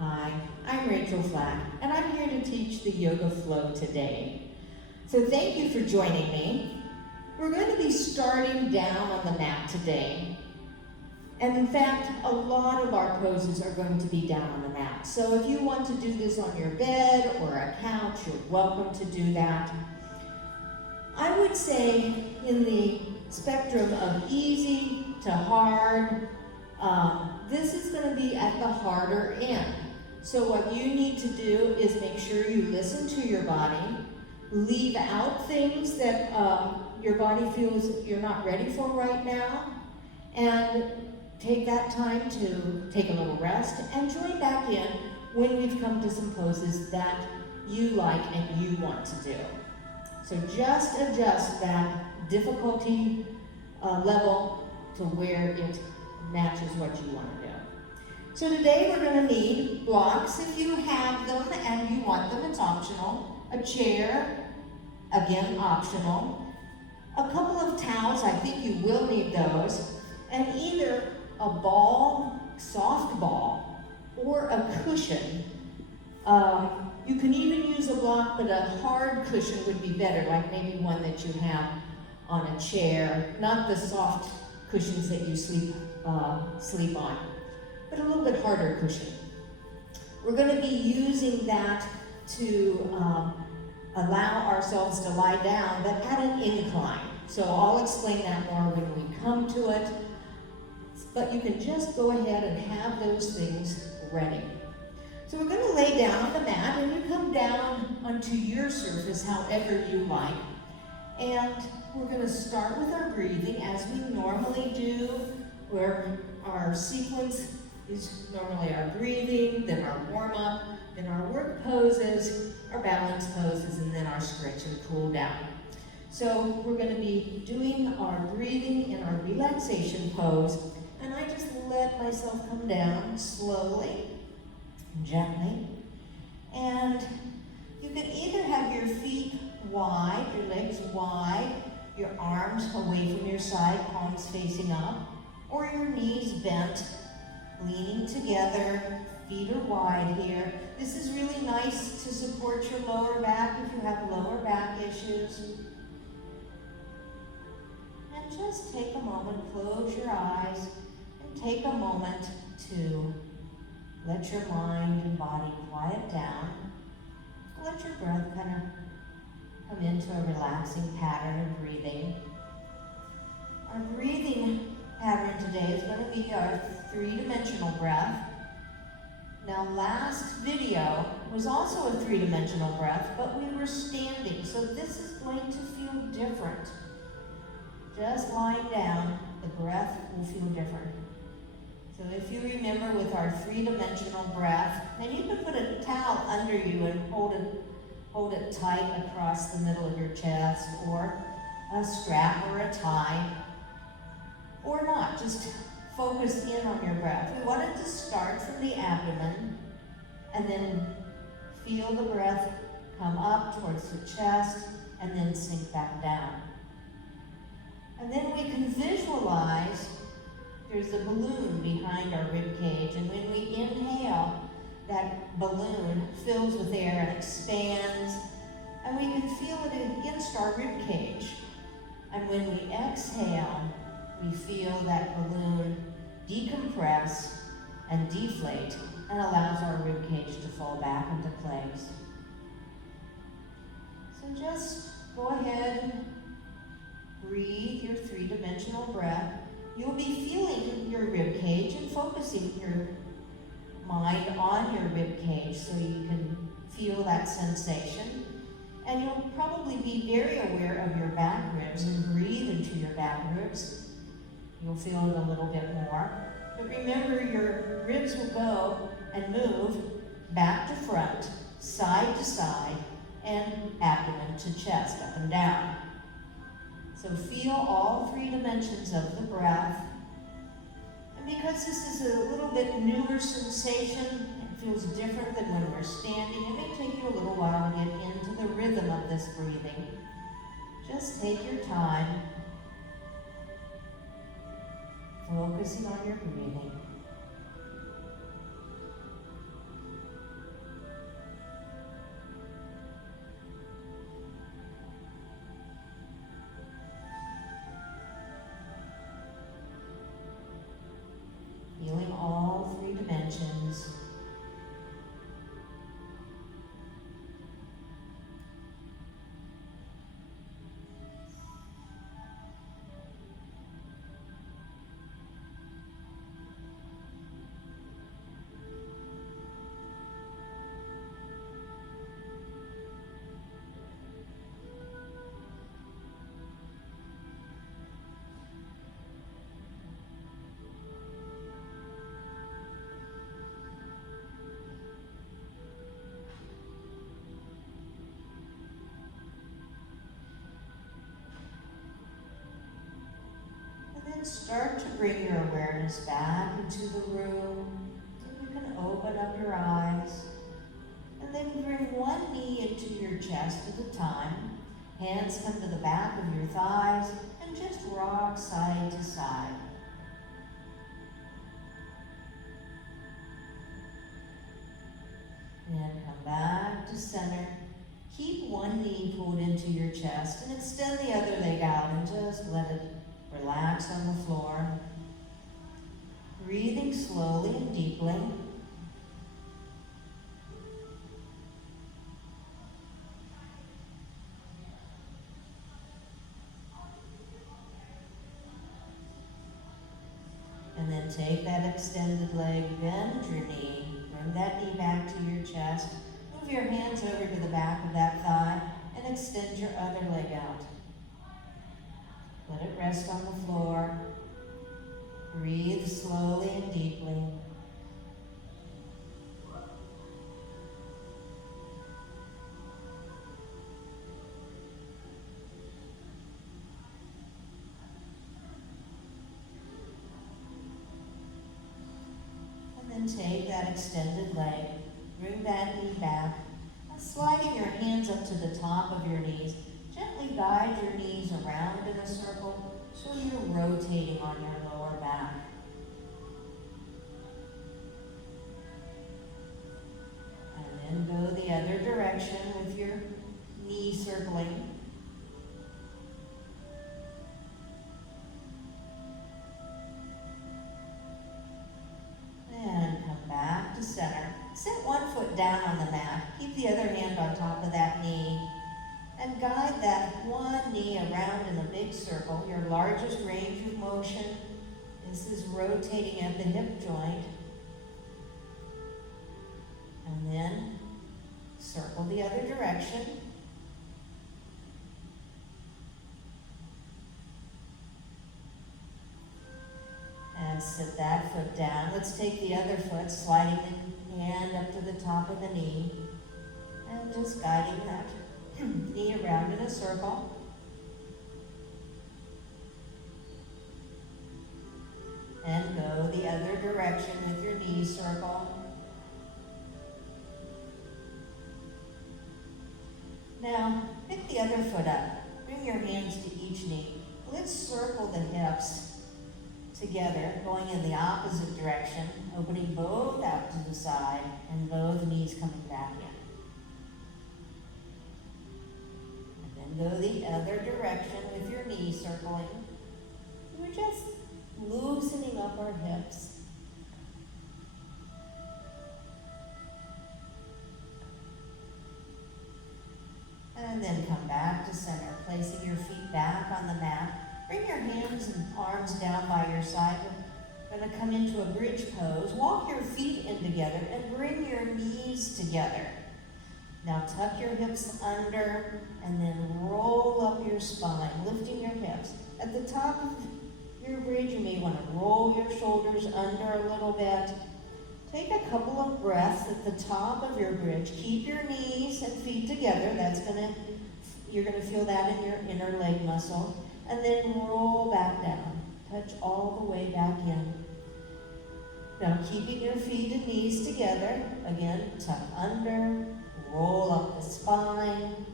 Hi, I'm Rachel Flack, and I'm here to teach the yoga flow today. So thank you for joining me. We're going to be starting down on the mat today. And in fact, a lot of our poses are going to be down on the mat. So if you want to do this on your bed or a couch, you're welcome to do that. I would say in the spectrum of easy to hard, this is going to be at the harder end. So what you need to do is make sure you listen to your body, leave out things that your body feels you're not ready for right now, and take that time to take a little rest and join back in when we've come to some poses that you like and you want to do. So just adjust that difficulty level to where it matches what you want to do. So today we're going to need blocks if you have them and you want them, it's optional. A chair, again optional. A couple of towels, I think you will need those. And either a ball, soft ball, or a cushion. You can even use a block, but a hard cushion would be better, like maybe one that you have on a chair, not the soft cushions that you sleep on, but a little bit harder cushion. We're going to be using that to allow ourselves to lie down, but at an incline. So I'll explain that more when we come to it. But you can just go ahead and have those things ready. So we're going to lay down on the mat, and you come down onto your surface however you like. And we're going to start with our breathing as we normally do, where our sequence is normally our breathing, then our warm-up, then our work poses, our balance poses, and then our stretch and cool down. So we're going to be doing our breathing in our relaxation pose, and I just let myself come down slowly, gently. And you can either have your feet wide, your legs wide, your arms away from your side, palms facing up, or your knees bent, leaning together, feet are wide here. This is really nice to support your lower back if you have lower back issues. And just take a moment, close your eyes, and take a moment to let your mind and body quiet down. Let your breath kind of come into a relaxing pattern of breathing. Our breathing pattern today is going to be our three-dimensional breath. Now, last video was also a three-dimensional breath, but we were standing, so this is going to feel different. Just lying down, the breath will feel different. So if you remember with our three-dimensional breath, then you can put a towel under you and hold it tight across the middle of your chest, or a strap or a tie, or not, just focus in on your breath. We want it to start from the abdomen and then feel the breath come up towards the chest and then sink back down. And then we can visualize there's a balloon behind our rib cage, and when we inhale, that balloon fills with air and expands, and we can feel it against our rib cage. And when we exhale, we feel that balloon decompress and deflate and allows our rib cage to fall back into place. So just go ahead and breathe your three-dimensional breath. You'll be feeling your rib cage and focusing your mind on your rib cage so you can feel that sensation. And you'll probably be very aware of your back ribs and breathe into your back ribs. You'll feel it a little bit more. But remember, your ribs will go and move back to front, side to side, and abdomen to chest, up and down. So feel all three dimensions of the breath. And because this is a little bit newer sensation, it feels different than when we're standing, it may take you a little while to get into the rhythm of this breathing. Just take your time, focusing on your breathing. dimensions. And start to bring your awareness back into the room. So you can open up your eyes. And then bring one knee into your chest at a time. Hands come to the back of your thighs and just rock side to side. And come back to center. Keep one knee pulled into your chest and extend the other leg out and just let it relax on the floor. Breathing slowly and deeply. And then take that extended leg, bend your knee, bring that knee back to your chest. Move your hands over to the back of that thigh and extend your other leg out. Let it rest on the floor. Breathe slowly and deeply. And then take that extended leg, bring that knee back, and sliding your hands up to the top of your knees. Gently guide your knees around in a circle so you're rotating on your lower back. And then go the other direction with your knee circling. And come back to center. Set one foot down on the mat. Keep the other hand on top of that knee. And guide that one knee around in a big circle, your largest range of motion. This is rotating at the hip joint. And then circle the other direction. And sit that foot down. Let's take the other foot, sliding the hand up to the top of the knee. And just guiding that knee around in a circle. And go the other direction with your knee circle. Now, pick the other foot up. Bring your hands to each knee. Let's circle the hips together, going in the opposite direction, opening both out to the side and both knees coming back in. Go the other direction with your knee circling. We're just loosening up our hips. And then come back to center, placing your feet back on the mat. Bring your hands and arms down by your side. We're going to come into a bridge pose. Walk your feet in together and bring your knees together. Now tuck your hips under and then roll up your spine, lifting your hips. At the top of your bridge, you may want to roll your shoulders under a little bit. Take a couple of breaths at the top of your bridge. Keep your knees and feet together. You're gonna feel that in your inner leg muscle. And then roll back down. Touch all the way back in. Now keeping your feet and knees together. Again, tuck under. Roll up the spine.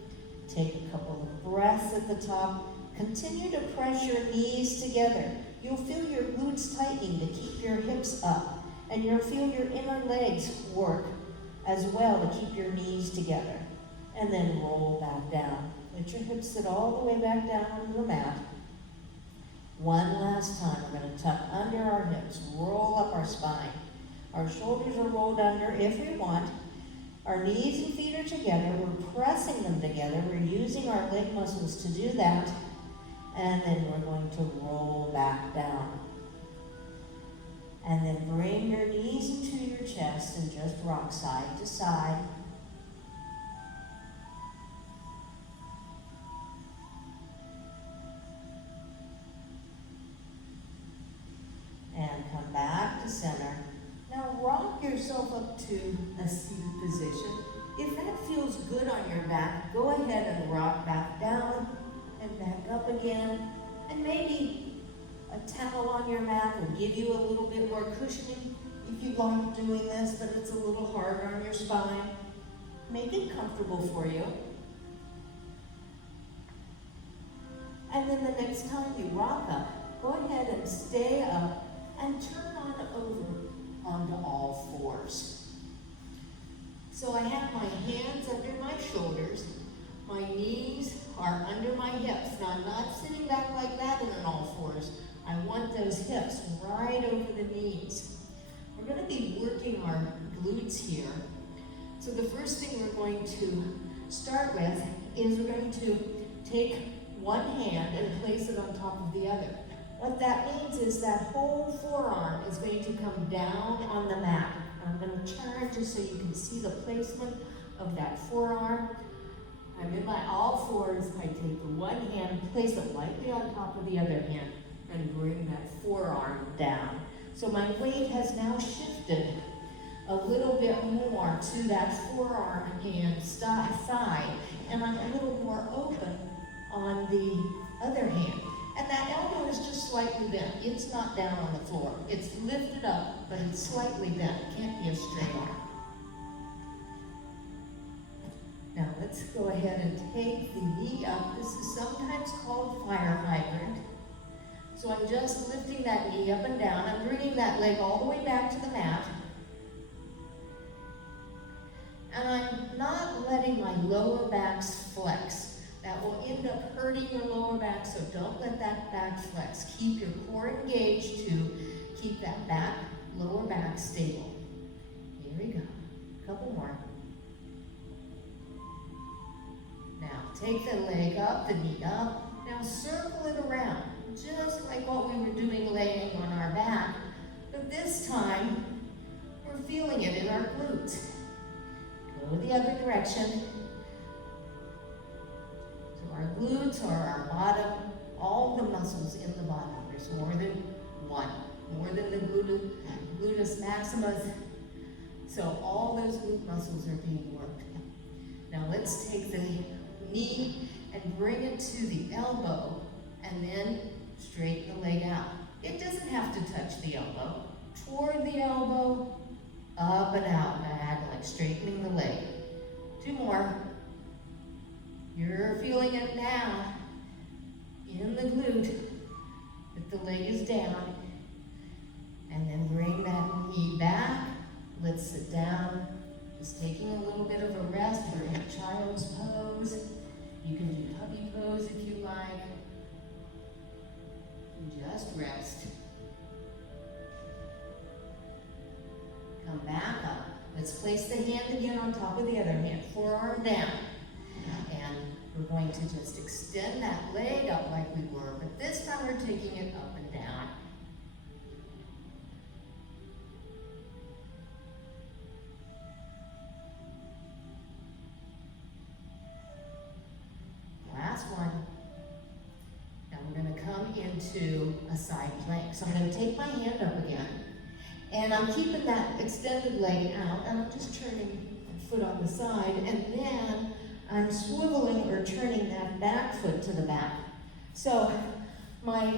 Take a couple of breaths at the top. Continue to press your knees together. You'll feel your glutes tightening to keep your hips up. And you'll feel your inner legs work as well to keep your knees together. And then roll back down. Let your hips sit all the way back down on the mat. One last time, we're going to tuck under our hips, roll up our spine. Our shoulders are rolled under if we want. Our knees and feet are together. We're pressing them together. We're using our leg muscles to do that. And then we're going to roll back down. And then bring your knees into your chest and just rock side to side. And come back to center. Now rock yourself up to a seated position. If that feels good on your back, go ahead and rock back down and back up again. And maybe a towel on your mat will give you a little bit more cushioning if you like doing this, but it's a little harder on your spine. Make it comfortable for you. And then the next time you rock up, go ahead and stay up and turn on over onto all fours. So I have my hands under my shoulders, my knees are under my hips. Now I'm not sitting back like that in an all fours. I want those hips right over the knees. We're going to be working our glutes here. So the first thing we're going to start with is we're going to take one hand and place it on top of the other. What that means is that whole forearm is going to come down on the mat. I'm going to turn just so you can see the placement of that forearm. I'm in my all fours. I take the one hand, place it lightly on top of the other hand, and bring that forearm down. So my weight has now shifted a little bit more to that forearm hand side, and I'm a little more open on the other hand. And that elbow is just slightly bent. It's not down on the floor. It's lifted up, but it's slightly bent. It can't be a straight arm. Now let's go ahead and take the knee up. This is sometimes called fire hydrant. So I'm just lifting that knee up and down. I'm bringing that leg all the way back to the mat. And I'm not letting my lower backs flex. That will end up hurting your lower back, so don't let that back flex. Keep your core engaged to keep that back, lower back stable. Here we go. A couple more. Now, take the leg up, the knee up. Now circle it around, just like what we were doing laying on our back. But this time, we're feeling it in our glutes. Go the other direction. Our glutes are our bottom, all the muscles in the bottom. There's more than one, more than the gluteus maximus. So all those glute muscles are being worked. Now let's take the knee and bring it to the elbow and then straighten the leg out. It doesn't have to touch the elbow. Toward the elbow, up and out diagonally, straightening the leg. Two more. You're feeling it now in the glute, if the leg is down. And then bring that knee back. Let's sit down. Just taking a little bit of a rest. We're in child's pose. You can do puppy pose if you like. And just rest. Come back up. Let's place the hand again on top of the other hand. Forearm down. And we're going to just extend that leg up like we were, but this time we're taking it up and down. Last one. Now we're going to come into a side plank. So I'm going to take my hand up again, and I'm keeping that extended leg out, and I'm just turning my foot on the side, and then I'm swiveling or turning that back foot to the back. So my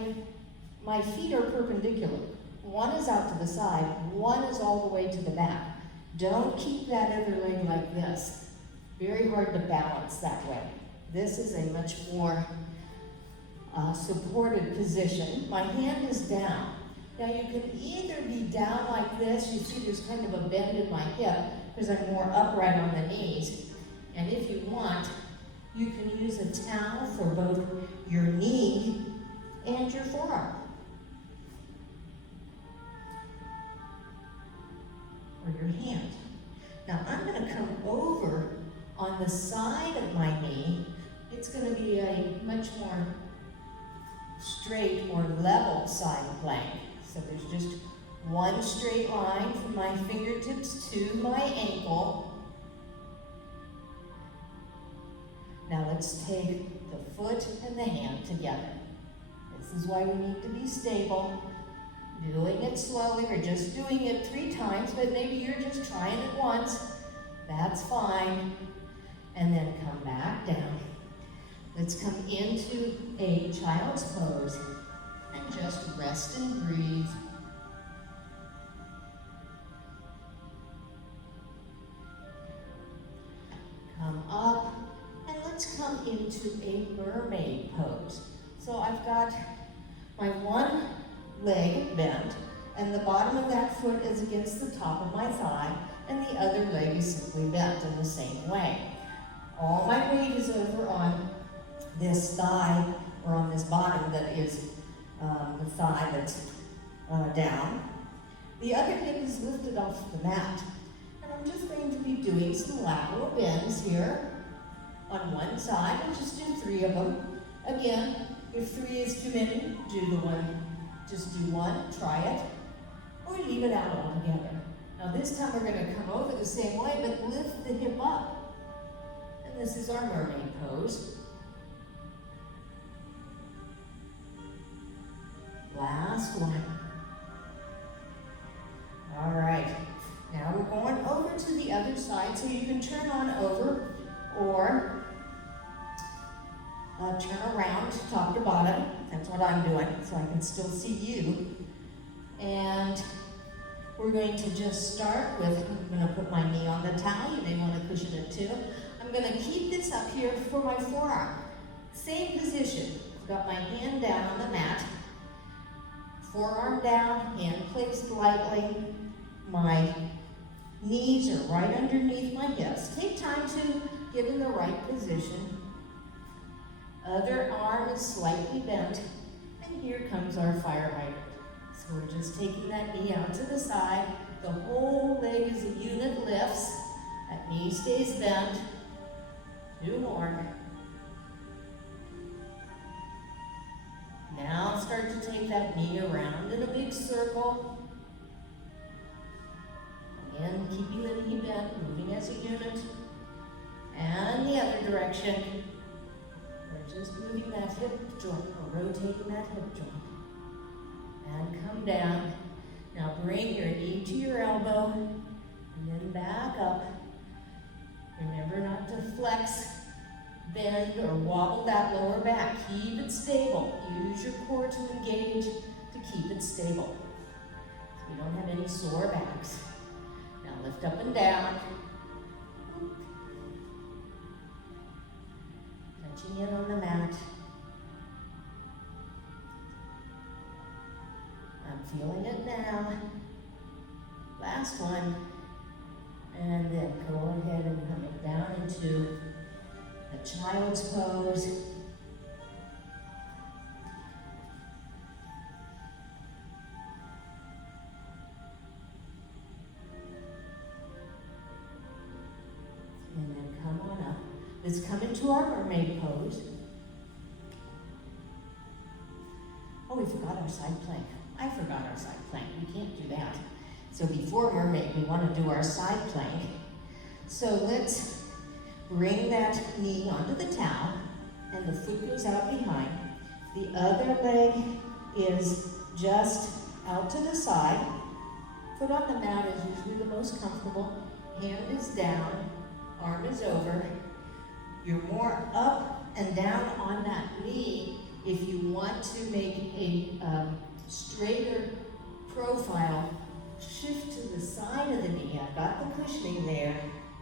feet are perpendicular. One is out to the side, one is all the way to the back. Don't keep that other leg like this. Very hard to balance that way. This is a much more supported position. My hand is down. Now you can either be down like this. You see there's kind of a bend in my hip because I'm more upright on the knees. And if you want, you can use a towel for both your knee and your forearm. or your hand. Now I'm going to come over on the side of my knee. It's going to be a much more straight or level side plank. So there's just one straight line from my fingertips to my ankle. Now let's take the foot and the hand together. This is why we need to be stable. Doing it slowly, we're just doing it 3 times, but maybe you're just trying it once. That's fine. And then come back down. Let's come into a child's pose and just rest and breathe. Come up, and let's come into a mermaid pose. So I've got my one leg bent, and the bottom of that foot is against the top of my thigh, and the other leg is simply bent in the same way. All my weight is over on this thigh, or on this bottom that is the thigh that's down. The other hip is lifted off the mat. And I'm just going to be doing some lateral bends here on one side. I'll just do 3 of them. Again, if 3 is too many, do the one. Just do 1, try it, or leave it out altogether. Now this time we're going to come over the same way, but lift the hip up. And this is our mermaid pose. Last one. All right. Now we're going over to the other side, so you can turn on over or turn around top to bottom. That's what I'm doing, so I can still see you. And we're going to just start with, I'm going to put my knee on the towel. You may want to cushion it too. I'm going to keep this up here for my forearm. Same position. I've got my hand down on the mat. Forearm down, hand placed lightly. My knees are right underneath my hips. Take time to get in the right position. Other arm is slightly bent. And here comes our fire hydrant. So we're just taking that knee out to the side. The whole leg as a unit lifts. That knee stays bent. 2 more. Now start to take that knee around in a big circle. Again, keeping the knee bent, moving as a unit. And the other direction. We're just moving that hip joint, or rotating that hip joint. And come down. Now bring your knee to your elbow, and then back up. Remember not to flex, bend, or wobble that lower back. Keep it stable. Use your core to engage to keep it stable, so you don't have any sore backs. Now lift up and down. Touching in on the mat. I'm feeling it now. Last one. And then go ahead and come it down into a child's pose. And then come on up. Let's come into our mermaid pose. Oh, we forgot our side plank. I forgot our side plank. We can't do that. So before mermaid, we want to do our side plank. So let's bring that knee onto the towel, and the foot goes out behind. The other leg is just out to the side. Foot on the mat is usually the most comfortable. Hand is down, arm is over. You're more up and down on that knee if you want to make a straighter profile. Shift to the side of the knee. I've got the cushioning there.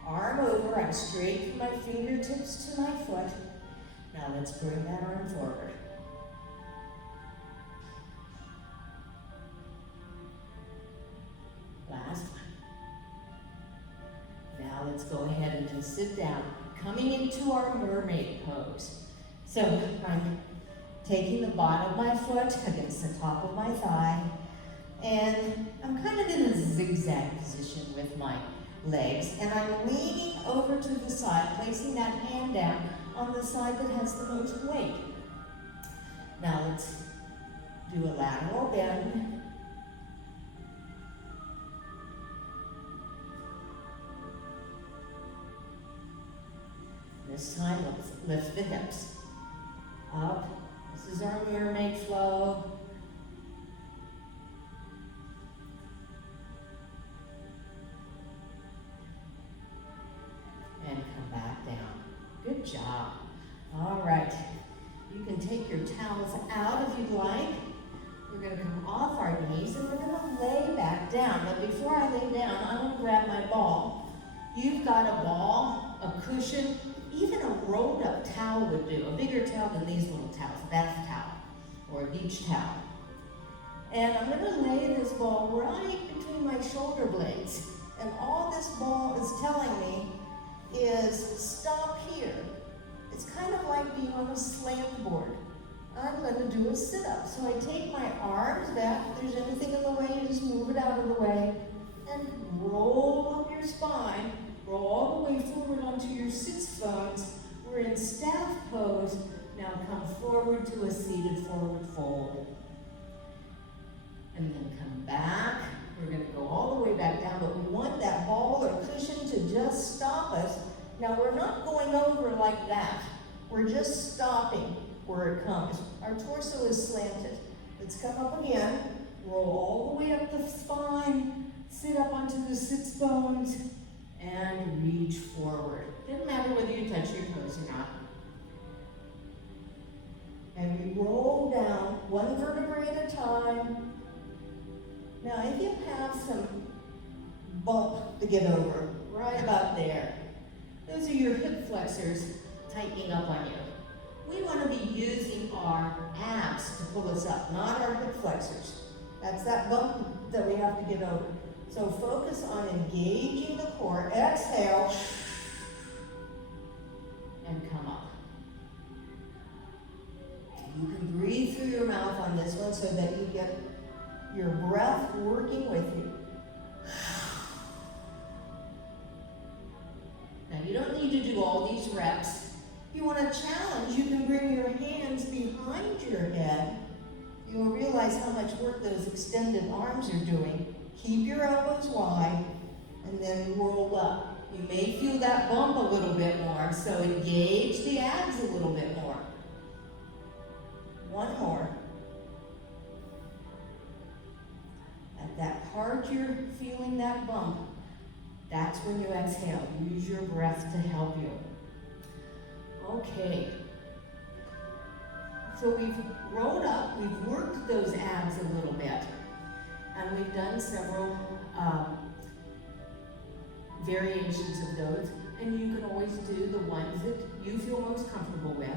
Arm over. I'm straight from my fingertips to my foot. Now let's bring that arm forward. Last one. Now let's go ahead and just sit down. Coming into our mermaid pose. So I'm taking the bottom of my foot against the top of my thigh. And I'm kind of in a zigzag position with my legs, and I'm leaning over to the side, placing that hand down on the side that has the most weight. Now let's do a lateral bend. This time, let's lift the hips up. This is our mermaid flow. And come back down. Good job. All right. You can take your towels out if you'd like. We're going to come off our knees and we're going to lay back down. But before I lay down, I'm going to grab my ball. You've got a ball, a cushion, even a rolled up towel would do. A bigger towel than these little towels, a bath towel or a beach towel. And I'm going to lay this ball right between my shoulder blades. And all this ball is telling me is stop here. It's kind of like being on a slant board. I'm going to do a sit-up. So I take my arms back. If there's anything in the way, you just move it out of the way. And roll up your spine. Roll all the way forward onto your sits bones. We're in staff pose. Now come forward to a seated forward fold. And then come back. We're going to go all the way back down, but we want that ball or cushion to just stop us. Now we're not going over like that. We're just stopping where it comes. Our torso is slanted. Let's come up again. Roll all the way up the spine. Sit up onto the sits bones. And reach forward. Doesn't matter whether you touch your toes or not. And we roll down one vertebrae at a time. Now, if you have some bump to get over, right about there, those are your hip flexors tightening up on you. We want to be using our abs to pull us up, not our hip flexors. That's that bump that we have to get over. So focus on engaging the core. Exhale. And come up. You can breathe through your mouth on this one so that you get your breath working with you. Now you don't need to do all these reps. If you want a challenge, you can bring your hands behind your head. You will realize how much work those extended arms are doing. Keep your elbows wide and then roll up. You may feel that bump a little bit more, so engage the abs a little bit more. One more. At that part you're feeling that bump, that's when you exhale. Use your breath to help you. Okay. So we've rolled up, we've worked those abs a little bit, and we've done several variations of those, and you can always do the ones that you feel most comfortable with.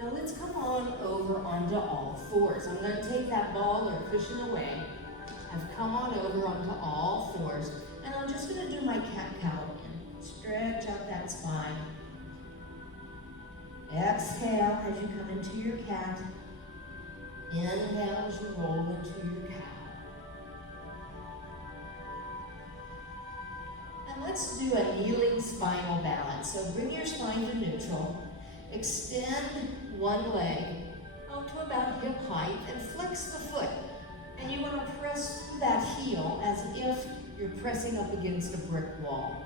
Now let's come on over onto all fours. I'm going to take that ball or cushion away. I've come on over onto all fours, and I'm just going to do my cat-cow again. Stretch out that spine. Exhale as you come into your cat. Inhale as you roll into your cow. And let's do a kneeling spinal balance. So bring your spine to neutral. Extend one leg out to about hip height and flex the foot. And you want to press through that heel as if you're pressing up against a brick wall.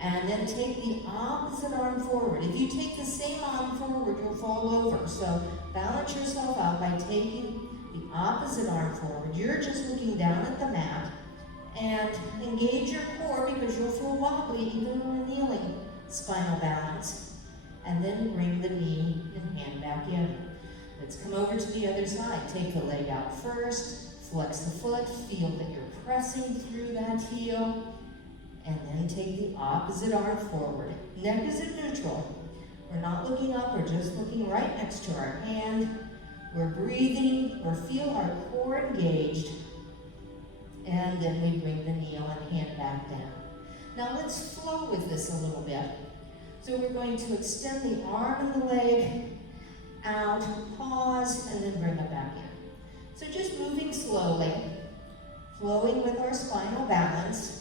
And then take the opposite arm forward. If you take the same arm forward, you'll fall over. So balance yourself out by taking the opposite arm forward. You're just looking down at the mat. And engage your core because you'll feel wobbly even in a kneeling spinal balance. And then bring the knee and hand back in. Let's come over to the other side. Take the leg out first. Flex the foot. Feel that you're pressing through that heel. And then take the opposite arm forward. Neck is at neutral. We're not looking up, we're just looking right next to our hand. We're breathing, or feel our core engaged. And then we bring the kneel and hand back down. Now let's flow with this a little bit. So we're going to extend the arm and the leg out, pause, and then bring it back in. So just moving slowly, flowing with our spinal balance.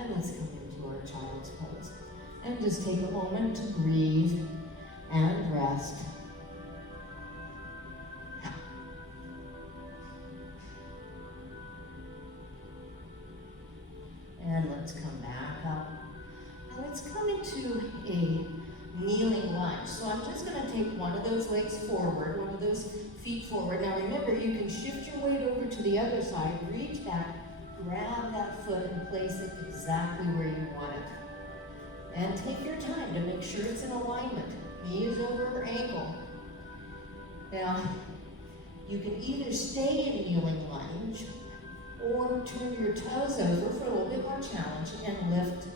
And let's come into our child's pose. And just take a moment to breathe and rest. And let's come back up. Now let's come into a kneeling lunge. So I'm just going to take one of those legs forward, one of those feet forward. Now remember, you can shift your weight over to the other side, reach back, grab that foot and place it exactly where you want it. And take your time to make sure it's in alignment. Knee is over ankle. Now, you can either stay in kneeling lunge or turn your toes over for a little bit more challenge and lift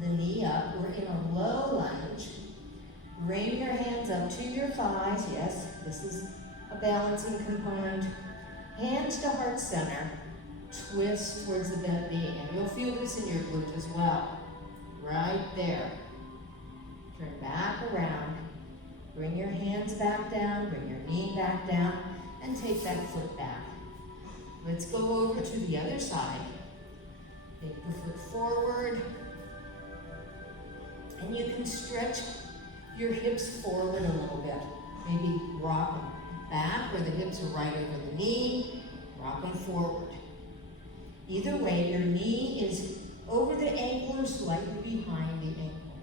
the knee up. We're in a low lunge. Bring your hands up to your thighs. Yes, this is a balancing component. Hands to heart center. Twist towards the bent knee. And you'll feel this in your glute as well. Right there. Turn back around. Bring your hands back down. Bring your knee back down. And take that foot back. Let's go over to the other side. Take the foot forward. And you can stretch your hips forward a little bit. Maybe rock them back where the hips are right over the knee. Rock them forward. Either way, your knee is over the ankle or slightly behind the ankle.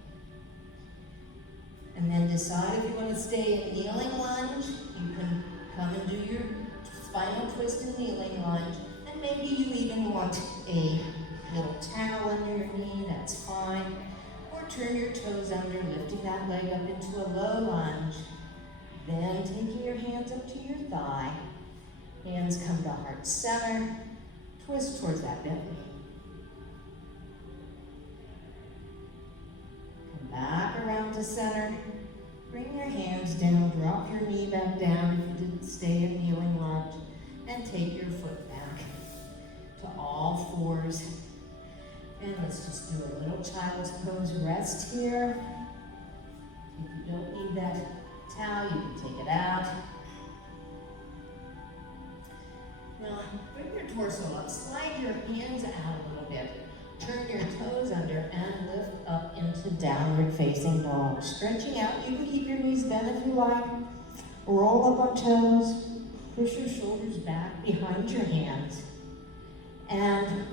And then decide if you want to stay in kneeling lunge. You can come and do your spinal twist in kneeling lunge. And maybe you even want a little towel under your knee, that's fine. Or turn your toes under, lifting that leg up into a low lunge. Then taking your hands up to your thigh. Hands come to heart center. Twist towards that bent knee. Come back around to center. Bring your hands down. Drop your knee back down if you didn't stay in kneeling lunge. And take your foot back to all fours. And let's just do a little child's pose rest here. If you don't need that towel, you can take it out. Now, bring your torso up. Slide your hands out a little bit. Turn your toes under and lift up into downward facing dog. Stretching out. You can keep your knees bent if you like. Roll up on toes. Push your shoulders back behind your hands. And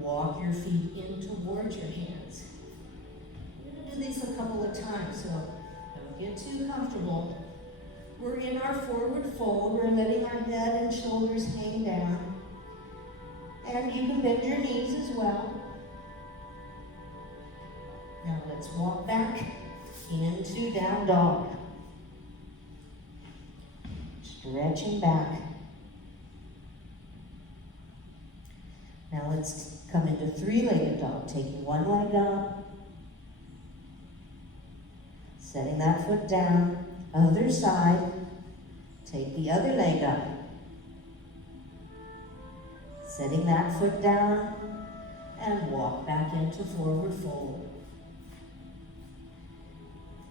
walk your feet in towards your hands. We're going to do these a couple of times, so don't get too comfortable. We're in our forward fold. We're letting our head and shoulders hang down. And you can bend your knees as well. Now let's walk back into down dog. Stretching back. Now let's come into three-legged dog, taking one leg up, setting that foot down, other side, take the other leg up, setting that foot down, and walk back into forward fold.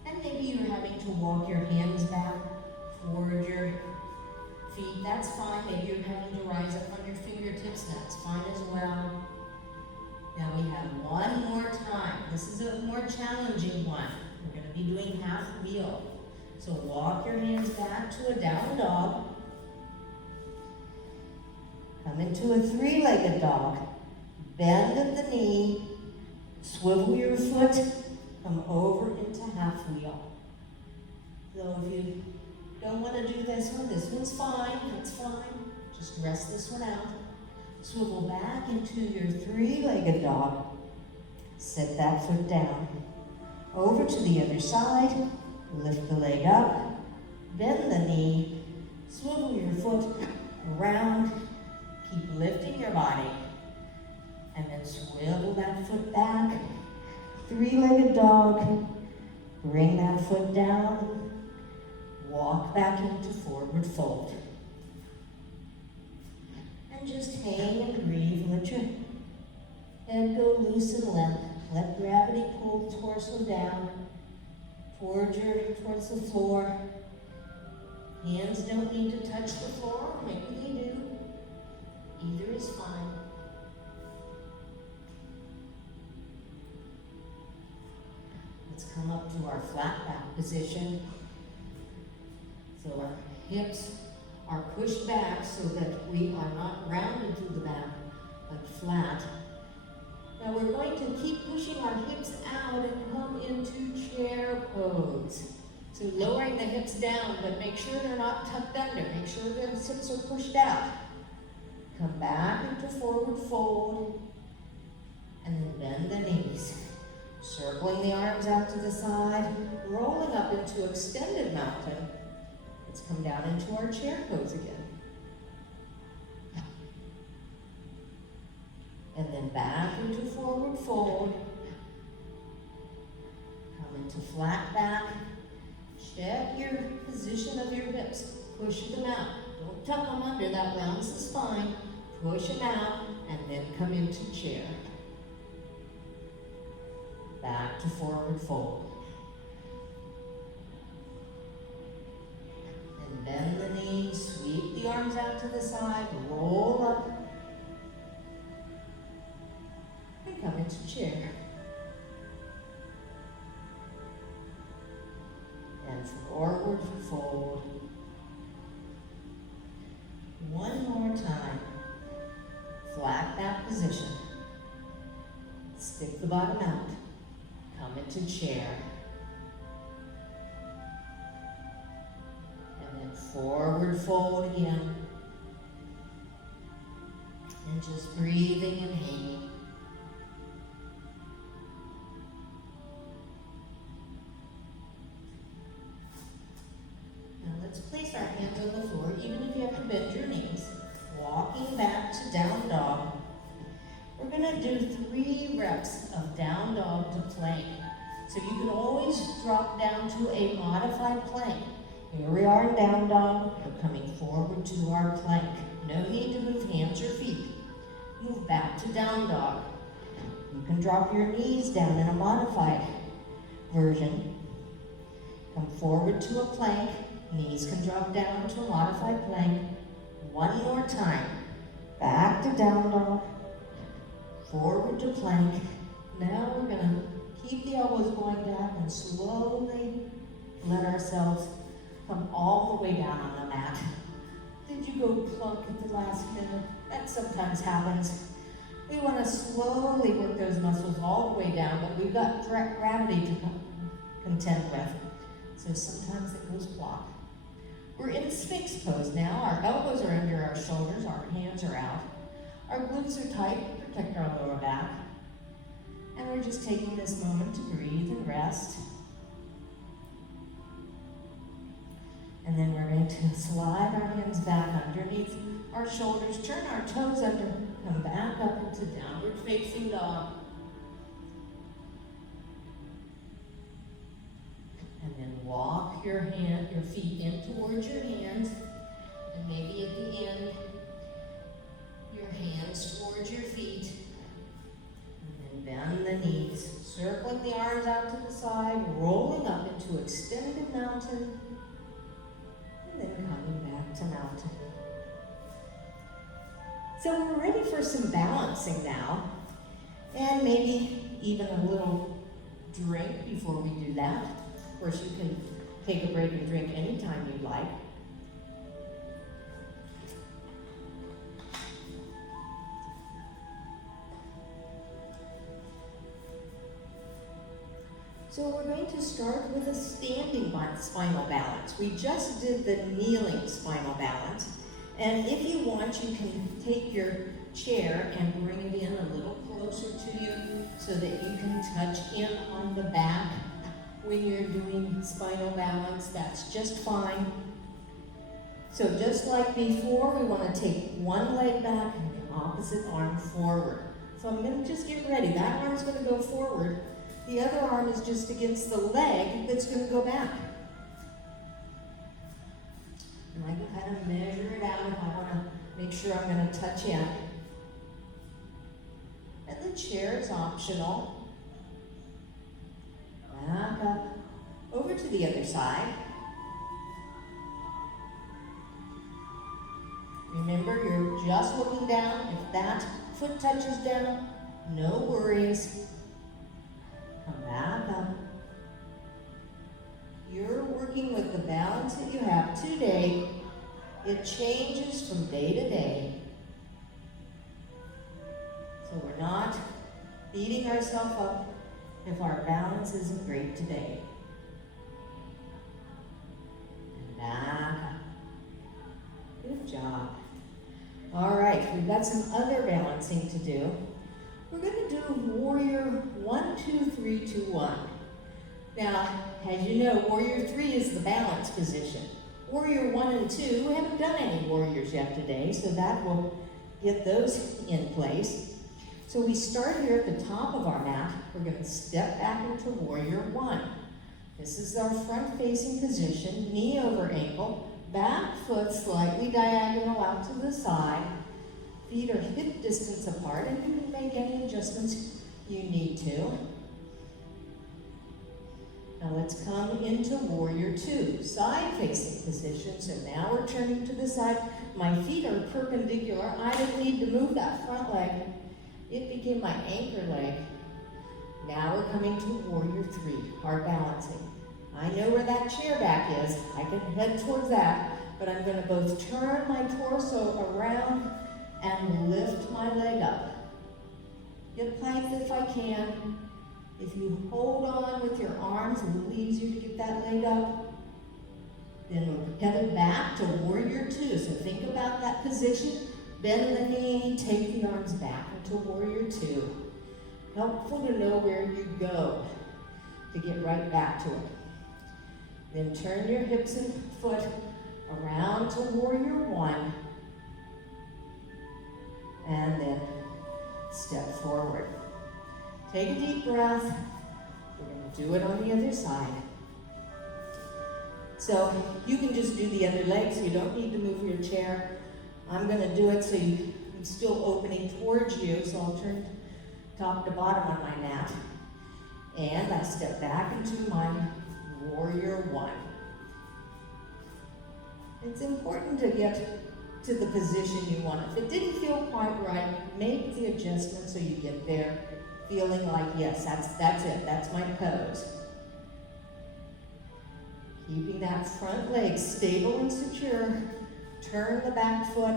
And maybe you're having to walk your hands back toward your feet, that's fine. Maybe you're having to rise up on your fingertips, that's fine as well. Now we have one more time. This is a more challenging one. We're going to be doing half wheel. So walk your hands back to a down dog. Come into a three-legged dog. Bend at the knee. Swivel your foot. Come over into half wheel. So if you don't want to do this one's fine, that's fine. Just rest this one out. Swivel back into your three-legged dog. Set that foot down. Over to the other side. Lift the leg up. Bend the knee. Swivel your foot around. Keep lifting your body. And then swivel that foot back. Three-legged dog. Bring that foot down. Walk back into forward fold. And just hang and breathe. Let your head go loose and limp. Let gravity pull the torso down towards the floor. Hands don't need to touch the floor. Maybe they do. Either is fine. come up to our flat back position. So our hips are pushed back so that we are not rounded to the back, but flat. Now we're going to keep pushing our hips out and come into chair pose. So lowering the hips down, but make sure they're not tucked under. Make sure the hips are pushed out. Come back into forward fold, and then bend the knees. Circling the arms out to the side, rolling up into extended mountain. Let's come down into our chair pose again. And then back into forward fold. Come into flat back. Check your position of your hips. Push them out. Don't tuck them under, that rounds the spine. Push them out, and then come into chair. Back to forward fold. And bend the knees, sweep the arms out to the side, roll up, and come into chair. And forward fold. One more time. Flat back position. Stick the bottom out. Come into chair. And then forward fold again. And just breathing and hanging. Now let's place our hands on the floor, even if you have to bend your knees. Walking back to down dog. We're going to do 3 reps of down dog to plank. So you can always drop down to a modified plank. Here we are in down dog. We're coming forward to our plank. No need to move hands or feet. Move back to down dog. You can drop your knees down in a modified version. Come forward to a plank. Knees can drop down to a modified plank. One more time. Back to down dog. Forward to plank. Now we're going to keep the elbows going down and slowly let ourselves come all the way down on the mat. Did you go plunk at the last minute? That sometimes happens. We want to slowly work those muscles all the way down, but we've got gravity to contend with. So sometimes it goes plonk. We're in Sphinx pose now. Our elbows are under our shoulders, our hands are out. Our glutes are tight to protect our lower back. And we're just taking this moment to breathe and rest. And then we're going to slide our hands back underneath our shoulders, turn our toes under, come back up into downward facing dog. And then walk your feet in towards your hands, and maybe at the end, your hands towards your feet. And then bend the knees, circling the arms out to the side, rolling up into extended mountain, and then coming back to mountain. So we're ready for some balancing now, and maybe even a little drink before we do that. Of course, you can take a break and drink anytime you'd like. So we're going to start with a standing spinal balance. We just did the kneeling spinal balance. And if you want, you can take your chair and bring it in a little closer to you so that you can touch in on the back when you're doing spinal balance. That's just fine. So just like before, we want to take one leg back and the opposite arm forward. So I'm going to just get ready. That arm's going to go forward. The other arm is just against the leg that's going to go back. And I can kind of measure it out if I want to make sure I'm going to touch in. And the chair is optional. Back up, over to the other side. Remember, you're just looking down. If that foot touches down, no worries. Come back up. working with the balance that you have today. It changes from day to day. So we're not beating ourselves up if our balance isn't great today. And back up. Good job. All right, we've got some other balancing to do. We're going to do warrior 1, 2, 3, 2, 1. Now, as you know, warrior 3 is the balance position. Warrior 1 and 2, we haven't done any warriors yet today, so that will get those in place. So we start here at the top of our mat. We're going to step back into warrior 1. This is our front-facing position, knee over ankle, back foot slightly diagonal out to the side. Feet are hip distance apart, and you can make any adjustments you need to. Now let's come into warrior 2, side-facing position. So now we're turning to the side. My feet are perpendicular. I don't need to move that front leg. It became my anchor leg. Now we're coming to warrior 3, our balancing. I know where that chair back is. I can head towards that, but I'm going to both turn my torso around and lift my leg up. Get plank if I can. If you hold on with your arms, a little easier to get that leg up. Then we're headed back to warrior 2. So think about that position. Bend the knee, take the arms back into warrior 2. Helpful to know where you go to get right back to it. Then turn your hips and foot around to warrior 1. And then step forward. Take a deep breath. We're going to do it on the other side. So you can just do the other leg, so you don't need to move your chair. I'm going to do it so I'm still opening towards you, so I'll turn top to bottom on my mat. And I step back into my warrior 1. It's important to get to the position you want. If it didn't feel quite right, make the adjustment so you get there feeling like, yes, that's it, that's my pose. Keeping that front leg stable and secure. Turn the back foot.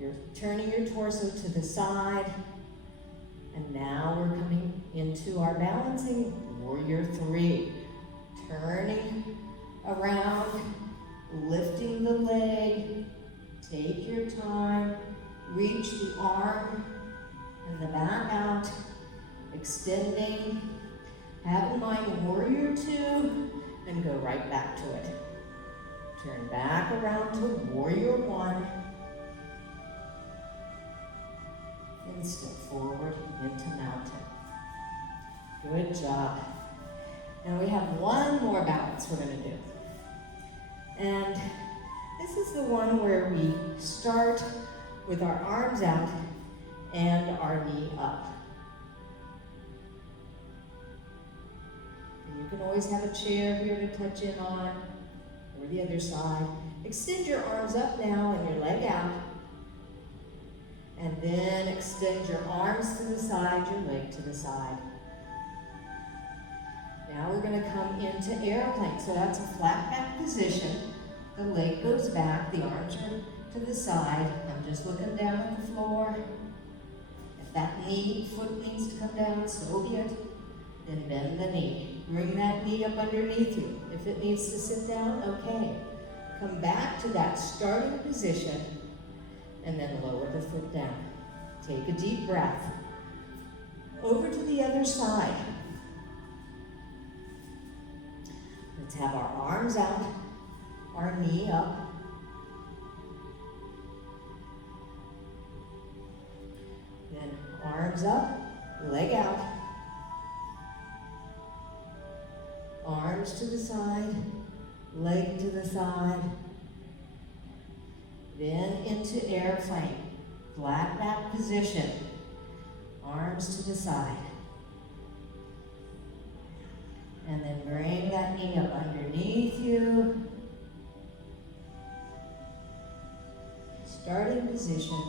You're turning your torso to the side. And now we're coming into our balancing warrior 3. Turning around, lifting the leg. Take your time. Reach the arm and the back out. Extending. Have in mind warrior 2 and go right back to it. Turn back around to warrior 1. And step forward into mountain. Good job. Now we have one more balance we're going to do. And this is the one where we start with our arms out and our knee up. And you can always have a chair here to touch in on, or the other side. Extend your arms up now and your leg out. And then extend your arms to the side, your leg to the side. Now we're going to come into airplane. So that's a flat back position. The leg goes back, the arms are to the side. I'm just looking down at the floor. If that foot needs to come down, so be it. Then bend the knee. Bring that knee up underneath you. If it needs to sit down, okay. Come back to that starting position and then lower the foot down. Take a deep breath. Over to the other side. Let's have our arms out, our knee up. Then arms up, leg out. Arms to the side, leg to the side. Then into airplane, flat back position. Arms to the side. And then bring that knee up underneath you. Starting position.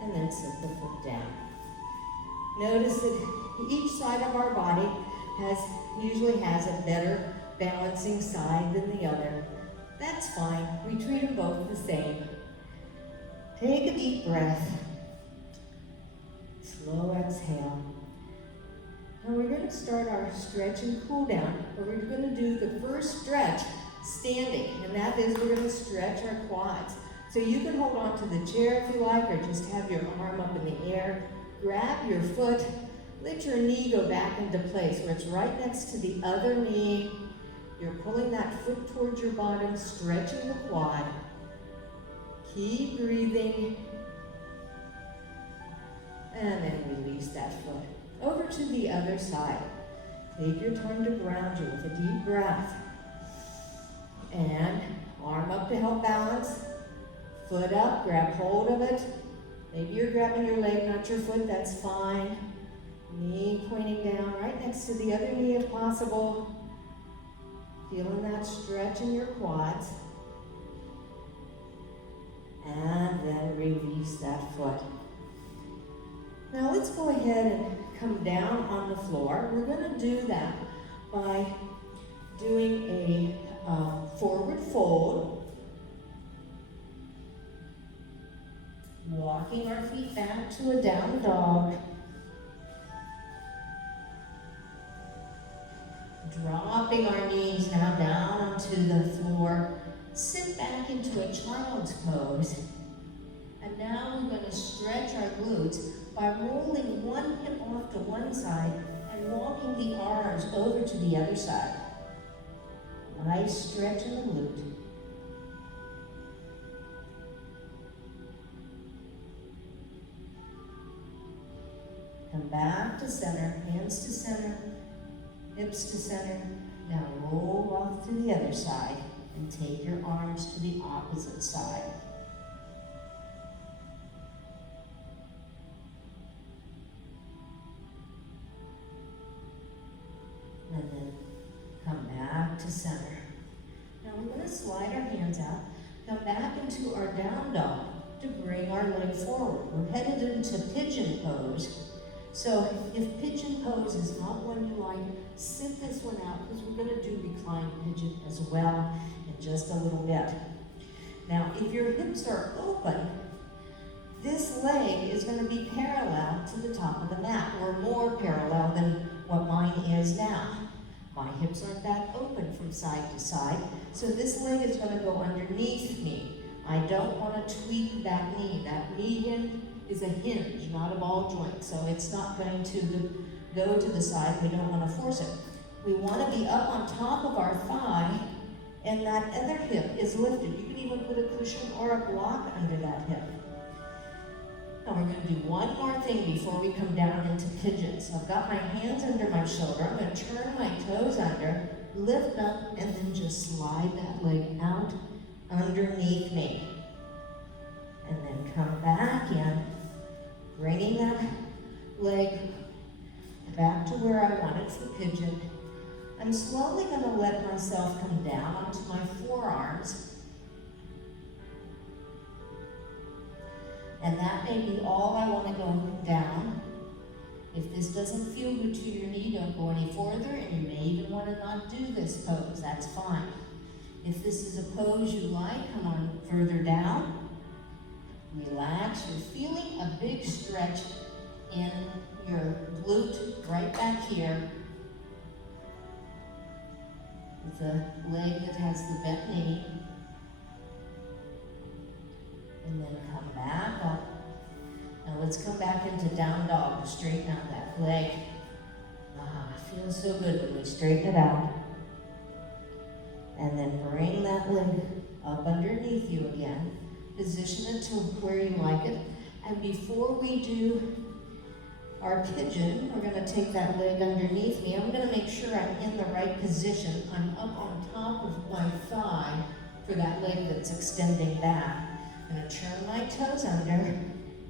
And then sit the foot down. Notice that each side of our body usually has a better balancing side than the other. That's fine. We treat them both the same. Take a deep breath. Slow exhale. Now we're going to start our stretch and cool down, but we're going to do the first stretch standing, and that is we're going to stretch our quads. So you can hold on to the chair if you like, or just have your arm up in the air. Grab your foot, let your knee go back into place where it's right next to the other knee. You're pulling that foot towards your bottom, stretching the quad. Keep breathing. And then release that foot. Over to the other side. Take your time to ground you with a deep breath. And arm up to help balance. Foot up, grab hold of it. Maybe you're grabbing your leg, not your foot, that's fine. Knee pointing down, right next to the other knee if possible. Feeling that stretch in your quads. And then release that foot. Now let's go ahead and come down on the floor. We're going to do that by doing a forward fold. Walking our feet back to a down dog. Dropping our knees now down onto the floor. Sit back into a child's pose. And now we're going to stretch our glutes by rolling one hip off to one side and walking the arms over to the other side. Nice stretch in the glute. Come back to center, hands to center, hips to center. Now roll off to the other side and take your arms to the opposite side. And then come back to center. Now we're going to slide our hands out, come back into our down dog to bring our leg forward. We're headed into pigeon pose. So if pigeon pose is not one you like, sit this one out because we're going to do reclined pigeon as well in just a little bit. Now, if your hips are open, this leg is going to be parallel to the top of the mat, or more parallel than what mine is now. My hips aren't that open from side to side, so this leg is going to go underneath me. I don't want to tweak that knee. That knee hinge is a hinge, not a ball joint, so it's not going to go to the side. We don't want to force it. We want to be up on top of our thigh, and that other hip is lifted. You can even put a cushion or a block under that hip. Now we're going to do one more thing before we come down into pigeon. So I've got my hands under my shoulder. I'm going to turn my toes under, lift up, and then just slide that leg out underneath me. And then come back in, bringing that leg back to where I want it for pigeon. I'm slowly going to let myself come down onto my forearms. And that may be all I want to go down. If this doesn't feel good to your knee, don't go any further, and you may even want to not do this pose. That's fine. If this is a pose you like, come on further down. Relax. You're feeling a big stretch in your glute right back here. With the leg that has the bent knee. And then come back up. Now let's come back into down dog to straighten out that leg. It feels so good when we straighten it out. And then bring that leg up underneath you again. Position it to where you like it. And before we do our pigeon, we're going to take that leg underneath me. I'm going to make sure I'm in the right position. I'm up on top of my thigh for that leg that's extending back. I'm going to turn my toes under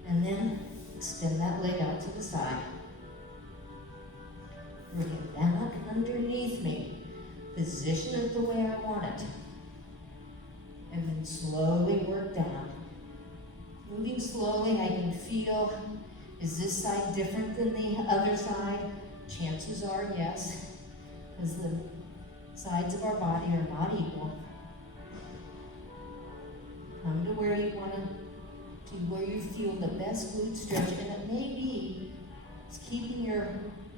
and then extend that leg out to the side. Bring it back underneath me. Position it the way I want it. And then slowly work down. Moving slowly, I can feel, is this side different than the other side? Chances are yes, because the sides of our body are not equal. Come to where you want to where you feel the best glute stretch, and it may be it's keeping your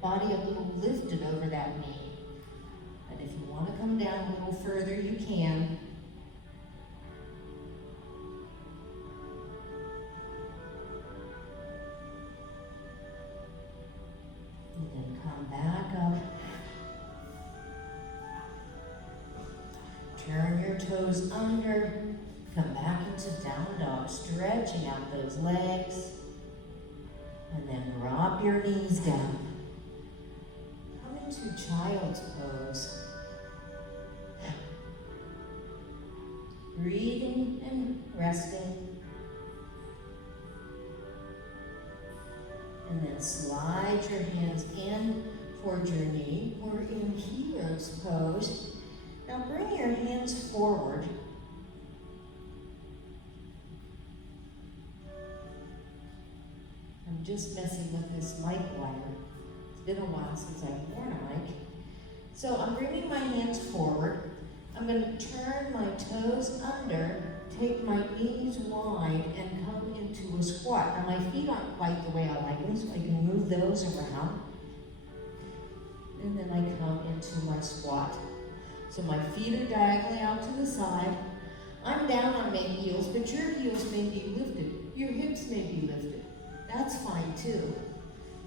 body a little lifted over that knee. And if you want to come down a little further, you can. And then come back up. Turn your toes under. Come back into down dog, stretching out those legs. And then drop your knees down. Come into child's pose. Breathing and resting. And then slide your hands in towards your knee. We're in hero's pose. Now bring your hands forward. I'm just messing with this mic wire. It's been a while since I've worn a mic. So I'm bringing my hands forward. I'm going to turn my toes under, take my knees wide, and come into a squat. Now my feet aren't quite the way I like them, so I can move those around. And then I come into my squat. So my feet are diagonally out to the side. I'm down on my heels, but your heels may be lifted. Your hips may be lifted. That's fine too.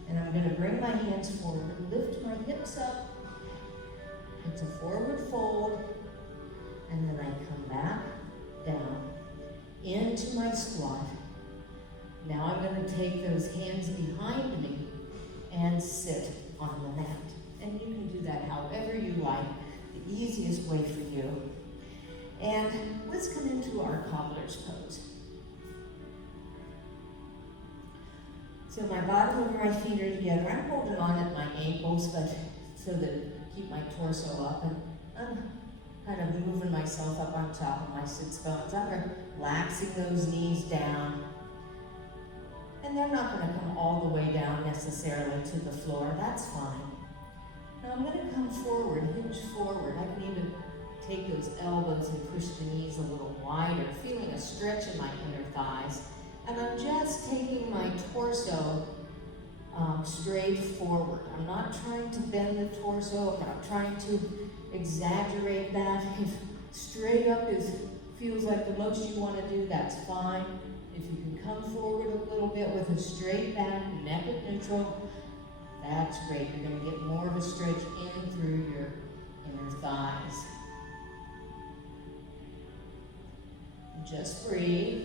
And I'm going to bring my hands forward, lift my hips up. It's a forward fold. And then I come back down into my squat. Now I'm going to take those hands behind me and sit on the mat. And you can do that however you like, the easiest way for you. And let's come into our cobbler's pose. So my bottom of my feet are together. I'm holding on at my ankles, but so that keep my torso up, and I'm kind of moving myself up on top of my sits bones. I'm relaxing those knees down. And they're not going to come all the way down necessarily to the floor. That's fine. Now I'm going to come forward, hinge forward. I need to take those elbows and push the knees a little wider, feeling a stretch in my inner thighs. And I'm just taking my torso straight forward. I'm not trying to bend the torso. I'm not trying to exaggerate that. If straight up feels like the most you want to do, that's fine. If you can come forward a little bit with a straight back, neck at neutral, that's great. You're going to get more of a stretch in through your inner thighs. Just breathe.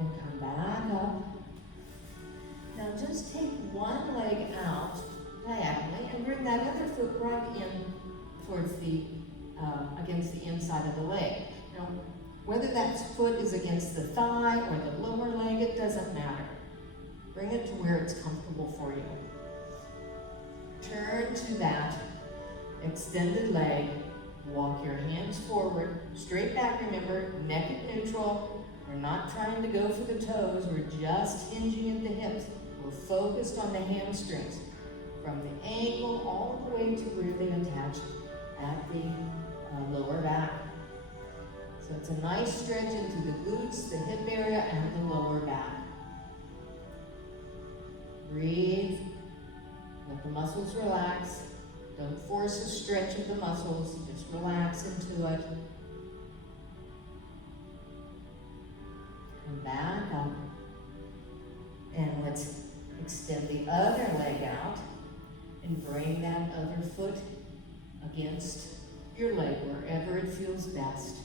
And come back up. Now just take one leg out diagonally and bring that other foot right in towards the, against the inside of the leg. Now, whether that foot is against the thigh or the lower leg, it doesn't matter. Bring it to where it's comfortable for you. Turn to that extended leg. Walk your hands forward, straight back, remember, neck at neutral. We're not trying to go for the toes, we're just hinging at the hips. We're focused on the hamstrings, from the ankle all the way to where they attach at the lower back. So it's a nice stretch into the glutes, the hip area, and the lower back. Breathe, let the muscles relax. Don't force a stretch of the muscles, just relax into it. Come back up. And let's extend the other leg out and bring that other foot against your leg, wherever it feels best.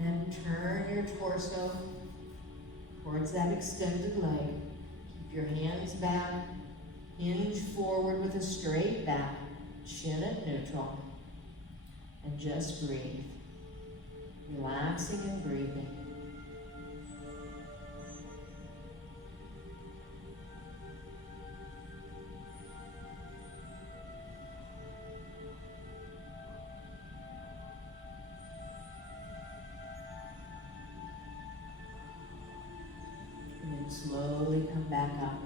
And turn your torso towards that extended leg. Keep your hands back. Hinge forward with a straight back. Chin at neutral. And just breathe. Relaxing and breathing. And then slowly come back up.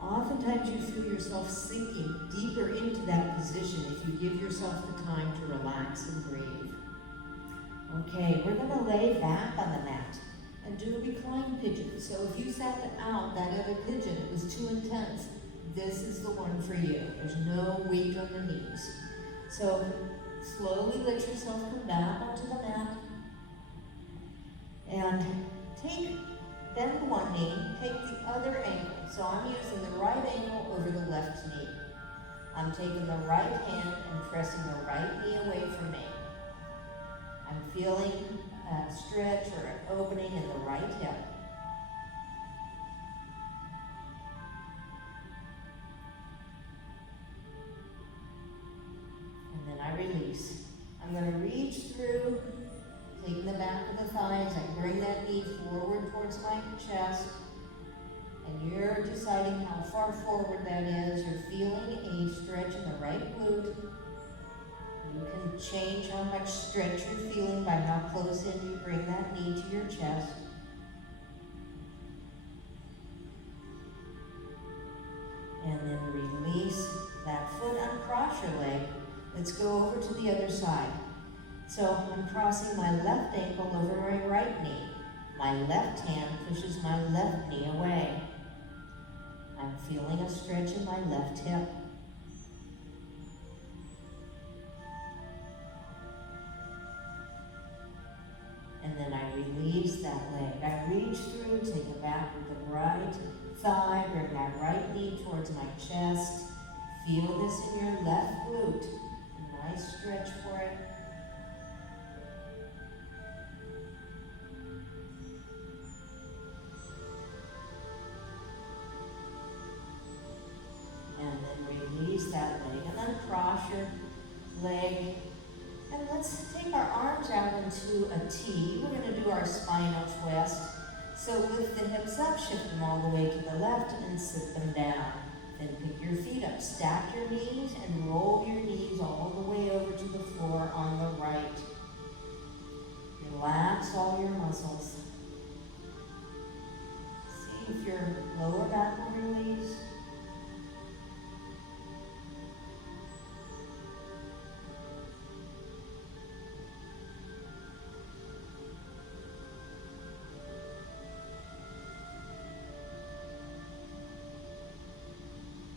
Oftentimes you feel yourself sinking deeper into that position if you give yourself the time to relax and breathe. Okay, we're going to lay back on the mat and do a reclined pigeon. So if you sat out that other pigeon, it was too intense, this is the one for you. There's no weight on the knees. So slowly let yourself come back onto the mat and bend one knee, take the other ankle. So I'm using the right ankle over the left knee. I'm taking the right hand and pressing the right knee away from me. I'm feeling a stretch or an opening in the right hip. And then I release. I'm going to reach through, taking the back of the thighs. I bring that knee forward towards my chest. And you're deciding how far forward that is. You're feeling a stretch in the right glute. You can change how much stretch you're feeling by how close in you bring that knee to your chest. And then release that foot, uncross your leg. Let's go over to the other side. So I'm crossing my left ankle over my right knee. My left hand pushes my left knee away. I'm feeling a stretch in my left hip. And then I release that leg. I reach through, take it back with the right thigh, bring my right knee towards my chest. Feel this in your left glute. A nice stretch for it. And then release that leg. And then cross your leg. And let's take our arms out into a T. We're going to do our spinal twist. So lift the hips up, shift them all the way to the left, and sit them down. Then pick your feet up, stack your knees, and roll your knees all the way over to the floor on the right. Relax all your muscles. See if your lower back will release.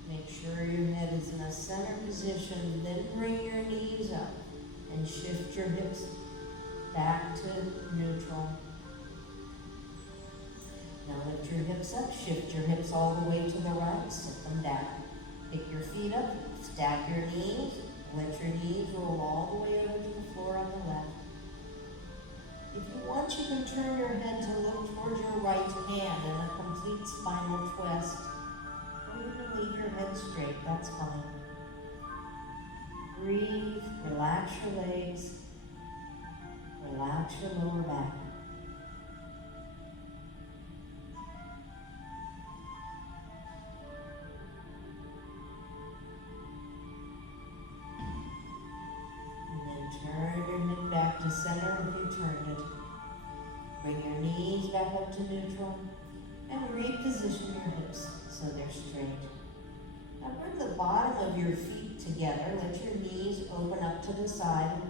Make sure your head is in a center position, then bring your knees up and shift your hips back to neutral. Now lift your hips up, shift your hips all the way to the right, sit them down. Pick your feet up, stack your knees, let your knees roll all the way over to the floor on the left. If you want, you can turn your head to look towards your right hand in a complete spinal twist. Or you can leave your head straight, that's fine. Breathe, relax your legs, relax your lower back. And then turn your head back to center if you turned it. Bring your knees back up to neutral and reposition your hips so they're straight. Now bring the bottom of your feet together. Let your knees open up to the side,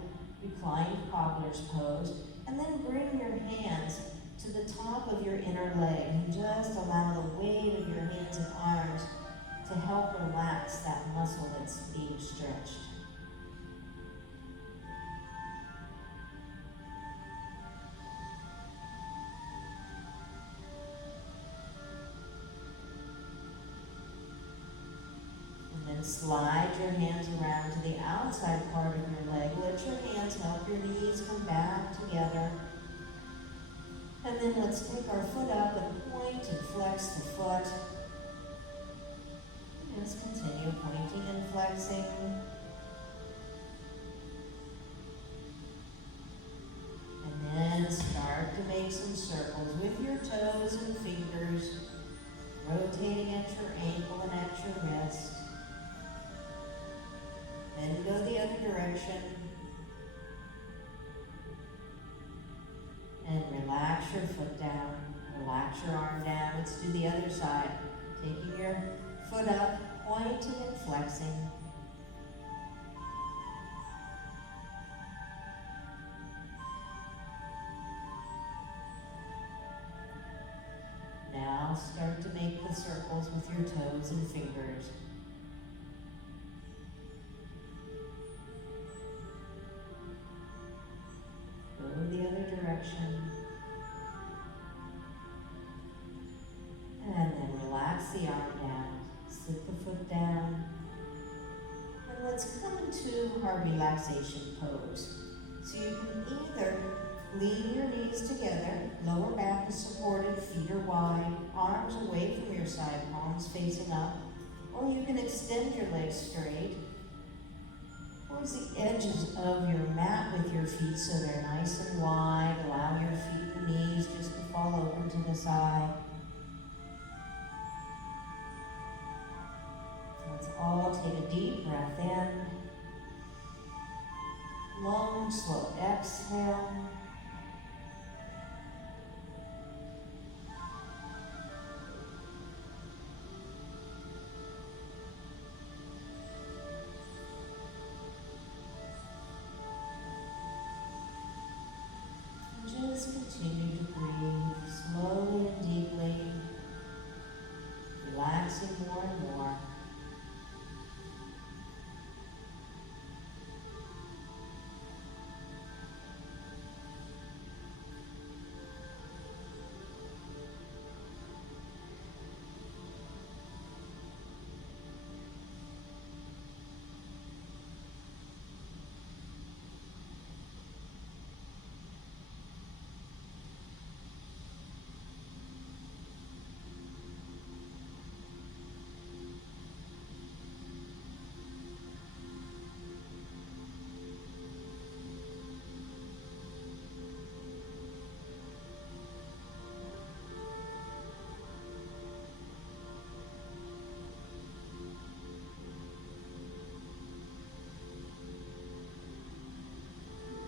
reclined cobbler's pose, and then bring your hands to the top of your inner leg and just allow the weight of your hands and arms to help relax that muscle that's being stretched. Slide your hands around to the outside part of your leg. Let your hands help your knees come back together. And then let's take our foot up and point and flex the foot. Just continue pointing and flexing. And then start to make some circles with your toes and fingers, rotating at your ankle and at your wrist. Then go the other direction. And relax your foot down. Relax your arm down. Let's do the other side. Taking your foot up, pointing and flexing. Now start to make the circles with your toes and fingers. Go the other direction. And then relax the arm down. Sit the foot down. And let's come into our relaxation pose. So you can either lean your knees together, lower back is supported, feet are wide, arms away from your side, palms facing up, or you can extend your legs straight towards the edges of your mat with your feet so they're nice and wide. Allow your feet and knees just to fall over to the side. Let's all take a deep breath in. Long, slow exhale. Just continue to breathe slowly and deeply, relaxing more and more.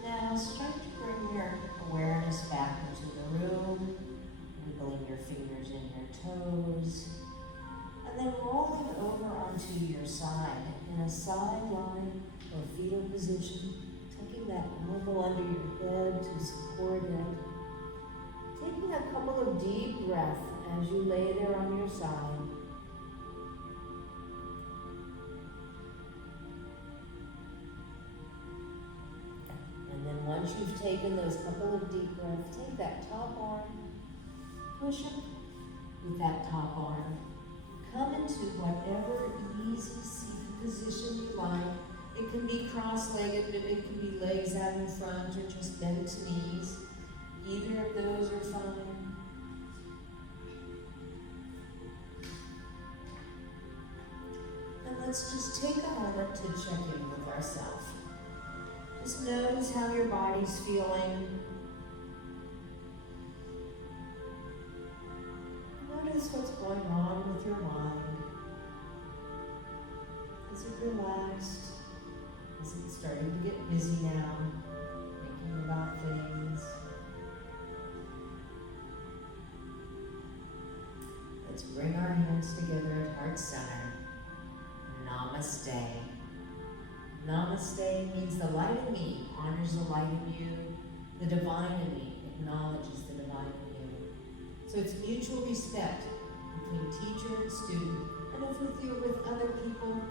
Now start to bring your awareness back into the room, wiggling your fingers and your toes, and then rolling over onto your side in a side line or fetal position, tucking that elbow under your head to support it. Taking a couple of deep breaths as you lay there on your side. Once you've taken those couple of deep breaths, take that top arm, push it with that top arm. Come into whatever easy seated position you like. It can be cross-legged, but it can be legs out in front or just bent knees. Either of those are fine. And let's just take a moment to check in with ourselves. Just notice how your body's feeling. Notice what's going on with your mind. Is it relaxed? Is it starting to get busy now? Thinking about things? Let's bring our hands together at heart center. Namaste. Namaste means the light in me honors the light in you. The divine in me acknowledges the divine in you. So it's mutual respect between teacher and student, and if you're with other people,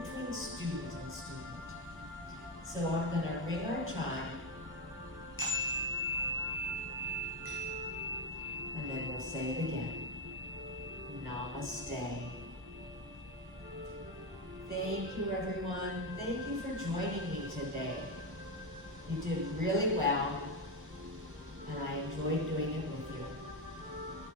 between student and student. So I'm going to ring our chime, and then we'll say it again. Namaste. Thank you, everyone. Thank you for joining me today. You did really well, and I enjoyed doing it